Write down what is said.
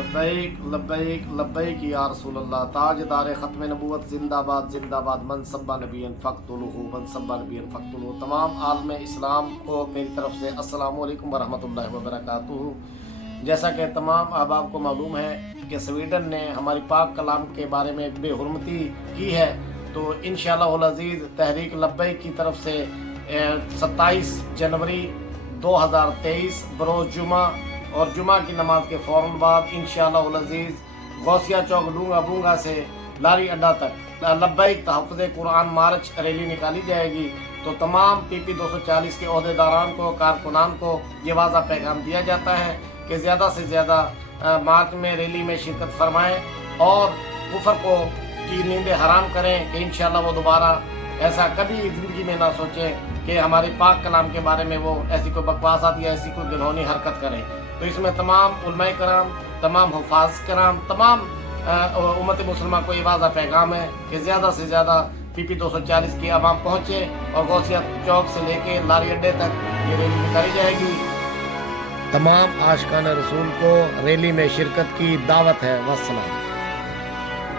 लब्बैक लब्बैक लब्बैक या रसूल अल्लाह। ताजदार ख़त्म नबूवत जिंदाबाद जिंदाबाद। मन सब्बा नबियन फ़क़्तुलूहु मन सब्बा नबियन फ़क़्तुलूहु। तमाम आलम इस्लाम को मेरी तरफ से अस्सलामु अलैकुम वरहमतुल्लाहि वबरकातुहू। जैसा कि तमाम अहबाब को मालूम है कि स्वीडन ने हमारी पाक कलाम के बारे में बेहुरमती की है, तो इंशाअल्लाह अज़ीज़ तहरीक लब्बैक की तरफ से 27 जनवरी 2023 बरोज़ जुमा और जुमा की नमाज के फ़ौरन बाद इंशाअल्लाह अज़ीज़ गौसिया चौक डूंगा बूंगा से लारी अड्डा तक लब्बैक तहफ़्फ़ुज़े कुरान मार्च रैली निकाली जाएगी। तो तमाम PP 240 के अहदेदारान को, कारकुनान को ये वाज़ा पैगाम दिया जाता है कि ज़्यादा से ज़्यादा मार्च में रैली में शिरकत फरमाएँ और कुफर को की नींदें हराम करें कि इंशाअल्लाह वो दोबारा ऐसा कभी ज़िंदगी में ना सोचें कि हमारे पाक कलाम के बारे में वो ऐसी कोई बकवासात या ऐसी कोई घिनौनी हरकत करें। तो इसमें तमाम उलमाए कराम, तमाम हुफ़ाज़ कराम, तमाम उम्मत मुसलमान को ये वाज़ा पैगाम है कि ज़्यादा से ज़्यादा PP 240 की आवाम पहुँचे और गौसिया चौक से लेके लारी अड्डे तक ये रैली निकाली जाएगी। तमाम आशिकान रसूल को रैली में शिरकत की दावत है। वस्सलाम।